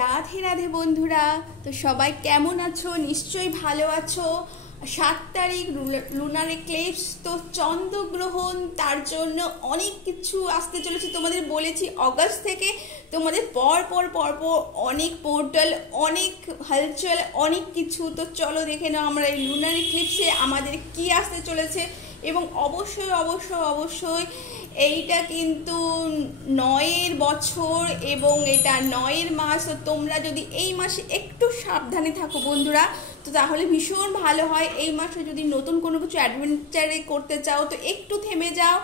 রাধে রাধে বন্ধুরা। তো সবাই কেমন আছো? নিশ্চয়ই ভালো আছো। 7 তারিখ লুনার এক্লিপস, তো চন্দ্রগ্রহণ, তার জন্য অনেক কিছু আসতে চলেছে। তোমাদের বলেছি অগাস্ট থেকে তোমাদের পর পর পর পর অনেক পোর্টাল, অনেক হালচাল, অনেক কিছু। তো চলো দেখে নাও আমরা এই লুনার এক্লিপসে আমাদের কি আসতে চলেছে। এবং অবশ্যই অবশ্যই অবশ্যই এইটা কিন্তু 9-এর বছর এবং এটা 9-এর মাস। তো তোমরা যদি এই মাসে একটু সাবধানে থাকো বন্ধুরা, তো তাহলে ভীষণ ভালো হয়। এই মাসে যদি নতুন কোনো কিছু অ্যাডভেঞ্চারে করতে চাও তো একটু থেমে যাও,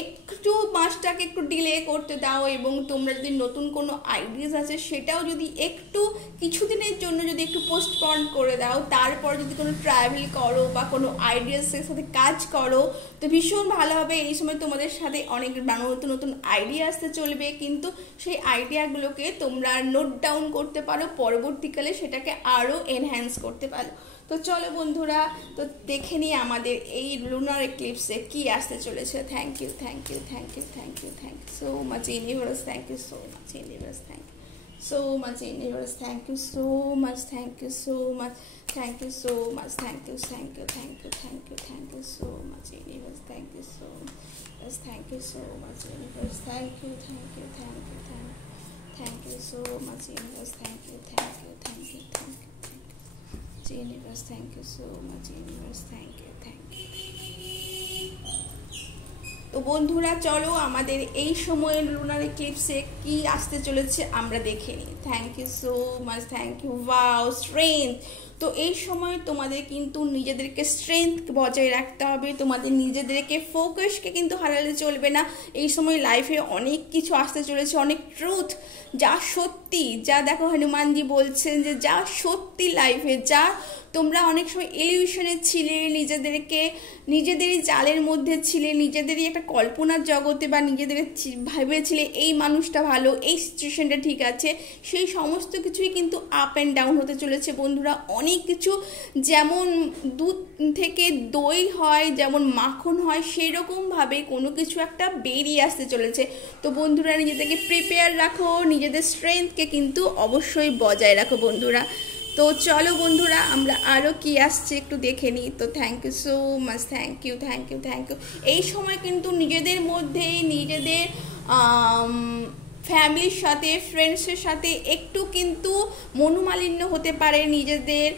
একটু মাসটাকে একটু ডিলে করতে দাও। এবং তোমরা যদি নতুন কোনো আইডিয়াস আছে সেটাও যদি একটু কিছুদিনের জন্য যদি একটু পোস্টপন করে দাও, তারপর যদি কোনো ট্রাভেল করো বা কোনো আইডিয়াসের সাথে কাজ করো তো ভীষণ ভালো হবে। এই সময় তোমাদের সাথে অনেক নতুন নতুন আইডিয়া আসতে চলবে, কিন্তু সেই আইডিয়াগুলোকে তোমরা নোট ডাউন করতে পারো, পরবর্তীকালে সেটাকে আরও এনহ্যান্স করতে পারো। তো চলো বন্ধুরা, তো দেখে নিই আমাদের এই লুনার এক্লিপসে কি আসতে চলেছে। Thank you thank you thank you thank you thank you so much universe, thank you so much universe, thank you so much universe, thank you so much, thank you so much, thank you so much, thank you thank you thank you thank you thank you so much universe, thank you so much, thank you so much universe, thank you thank you thank you thank you so much universe, thank you thank you thank you thank you universe, thank you so much universe, thank you thank you। তো বন্ধুরা চলো আমাদের এই সময়ের lunar এক্লিপসে কি আসতে চলেছে আমরা দেখে নিই। Thank you so much, thank you. Wow, strength. তো এই সময় তোমাদের কিন্তু নিজেদেরকে স্ট্রেংথ বজায় রাখতে হবে, তোমাদের নিজেদেরকে ফোকাসকে কিন্তু হারালে চলবে না। এই সময় লাইফে অনেক কিছু আসতে চলেছে, অনেক ট্রুথ, যা সত্যি, যা দেখো হনুমানজি বলছেন যে যা সত্যি লাইফে, যা তোমরা অনেক সময় ইলিউশনে ছিলে, নিজেদেরই জালের মধ্যে ছিলে, নিজেদেরই একটা কল্পনার জগতে বা নিজেদের ভেবেছিলে এই মানুষটা ভালো, এই সিচুয়েশনটা ঠিক আছে, সেই সমস্ত কিছুই কিন্তু আপ অ্যান্ড ডাউন হতে চলেছে বন্ধুরা। অনেক কিছু, যেমন দুধ থেকে দই হয়, যেমন মাখন হয়, সেই রকমভাবে কোনো কিছু একটা বেরিয়ে আসতে চলেছে। তো বন্ধুরা নিজেদেরকে প্রিপেয়ার রাখো, নিজেদের স্ট্রেংথকে কিন্তু অবশ্যই বজায় রাখো বন্ধুরা। তো চলো বন্ধুরা আমরা আরও কি আসছে একটু দেখে নিই। তো thank you so much, thank you thank you thank you. এই সময় কিন্তু নিজেদের মধ্যেই নিজেদের ফ্যামিলির সাথে, ফ্রেন্ডসের সাথে একটু কিন্তু মনোমালিন্য হতে পারে, নিজেদের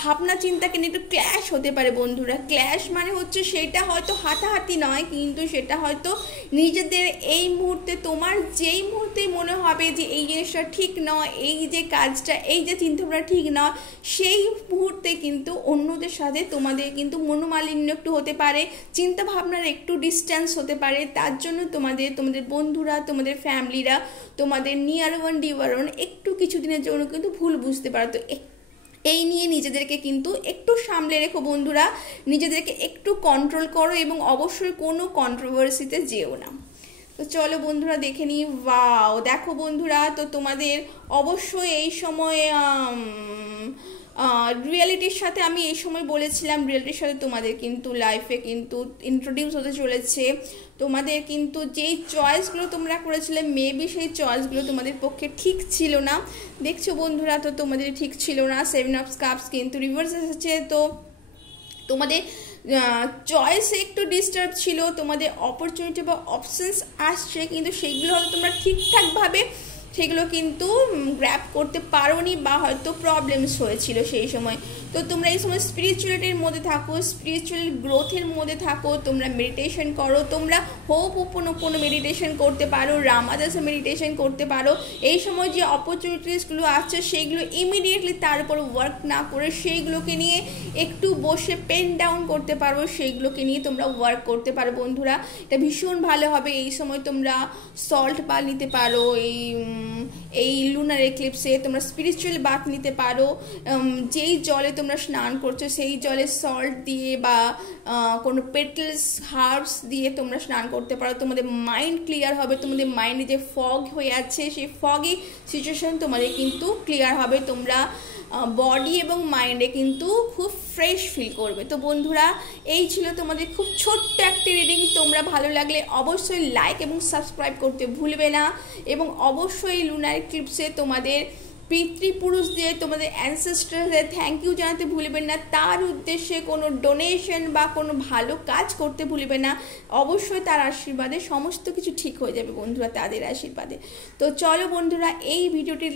ভাবনা চিন্তাকে নিয়ে একটু ক্ল্যাশ হতে পারে বন্ধুরা। ক্ল্যাশ মানে হচ্ছে সেটা হয়তো হাতাহাতি নয়, কিন্তু সেটা হয়তো নিজেদের এই মুহূর্তে, তোমার যেই মুহূর্তে মনে হবে যে এই জিনিসটা ঠিক নয়, এই যে কাজটা, এই যে চিন্তাভাবনা ঠিক নয়, সেই মুহূর্তে কিন্তু অন্যদের সাথে তোমাদের কিন্তু মনোমালিন্য একটু হতে পারে, চিন্তাভাবনার একটু ডিস্টেন্স হতে পারে। তার জন্য তোমাদের বন্ধুরা, তোমাদের ফ্যামিলিরা, তোমাদের নিয়ার ওয়ান ডিয়ার ওয়ান একটু কিছুদিনের জন্য কিন্তু ভুল বুঝতে পারো। তো এই নিয়ে নিজেদেরকে কিন্তু একটু সামলে রেখো বন্ধুরা, নিজেদেরকে একটু কন্ট্রোল করো এবং অবশ্যই কোনো কন্ট্রোভার্সিতে যেও না। তো চলো বন্ধুরা দেখে নিই। ওয়াও, দেখো বন্ধুরা, তো তোমাদের অবশ্যই এই সময় রিয়েলিটির সাথে, আমি এই সময় বলেছিলাম রিয়েলিটির সাথে তোমাদের কিন্তু লাইফে কিন্তু ইন্ট্রোডিউস হতে চলেছে। তোমাদের কিন্তু যেই চয়েসগুলো তোমরা করেছিলে, মেবি সেই চয়েসগুলো তোমাদের পক্ষে ঠিক ছিল না, দেখছো বন্ধুরা। তো তোমাদের ঠিক ছিল না। 7 অফ কাপস কিন্তু রিভার্স এসেছে। তো তোমাদের চয়েস একটু ডিস্টার্ব ছিল, তোমাদের অপরচুনিটি বা অপশনস আসছে, কিন্তু সেগুলো হয়তো তোমরা ঠিকঠাকভাবে সেগুলো কিন্তু গ্র্যাব করতে পারোনি বা হয়তো প্রবলেমস হয়েছিল সেই সময়। তো তোমরা এই সময় স্পিরিচুয়ালিটির মধ্যে থাকো, স্পিরিচুয়াল গ্রোথের মধ্যে থাকো, তোমরা মেডিটেশন করো, তোমরা হোপোনোপোনো মেডিটেশন করতে পারো, রামাদাসে মেডিটেশন করতে পারো। এই সময় যে অপরচুনিটিসগুলো আছে সেইগুলো ইমিডিয়েটলি তার উপর ওয়ার্ক না করে সেইগুলোকে নিয়ে একটু বসে পেন ডাউন করতে পারো, সেইগুলোকে নিয়ে তোমরা ওয়ার্ক করতে পারো বন্ধুরা। এটা ভীষণ ভালো হবে। এই সময় তোমরা সল্ট বাথ নিতে পারো, এই লুনার এক্লিপসে তোমরা স্পিরিচুয়াল বাথ নিতে পারো। যেই জলে তোমরা স্নান করছো সেই জলে সল্ট দিয়ে বা কোনো পেটেলস হার্বস দিয়ে তোমরা স্নান করতে পারো। তোমাদের মাইন্ড ক্লিয়ার হবে, তোমাদের মাইন্ডে যে ফগ হয়ে আছে সেই ফগি সিচুয়েশন তোমাদের কিন্তু ক্লিয়ার হবে। তোমরা বডি এবং মাইন্ডে কিন্তু খুব ফ্রেশ ফিল করবে। তো বন্ধুরা, এই ছিল তোমাদের খুব ছোট্ট একটি রিডিং। তোমরা ভালো লাগলে অবশ্যই লাইক এবং সাবস্ক্রাইব করতে ভুলবে না, এবং অবশ্যই লুনার ক্লিপসে তোমাদের পিতৃপুরুষদের, তোমাদের অ্যানসেস্টারদের থ্যাংক ইউ জানাতে ভুলবেন না। তার উদ্দেশ্যে কোনো ডোনেশন বা কোনো ভালো কাজ করতে ভুলবে না। অবশ্যই তার আশীর্বাদে সমস্ত কিছু ঠিক হয়ে যাবে বন্ধুরা, তাদের আশীর্বাদে। তো চলো বন্ধুরা, এই ভিডিওটি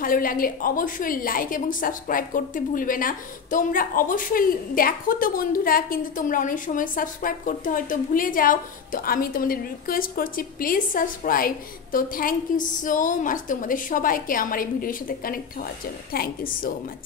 ভালো লাগলে অবশ্যই লাইক এবং সাবস্ক্রাইব করতে ভুলবে না। তোমরা অবশ্যই দেখো তো বন্ধুরা, কিন্তু তোমরা অনেক সময় সাবস্ক্রাইব করতে হয়তো ভুলে যাও। তো আমি তোমাদের রিকোয়েস্ট করছি, প্লিজ সাবস্ক্রাইব। তো থ্যাংক ইউ সো মাচ তোমাদের সবাইকে আমার এই ভিডিওর সাথে কানেক্ট হওয়ার জন্য। Thank you so much.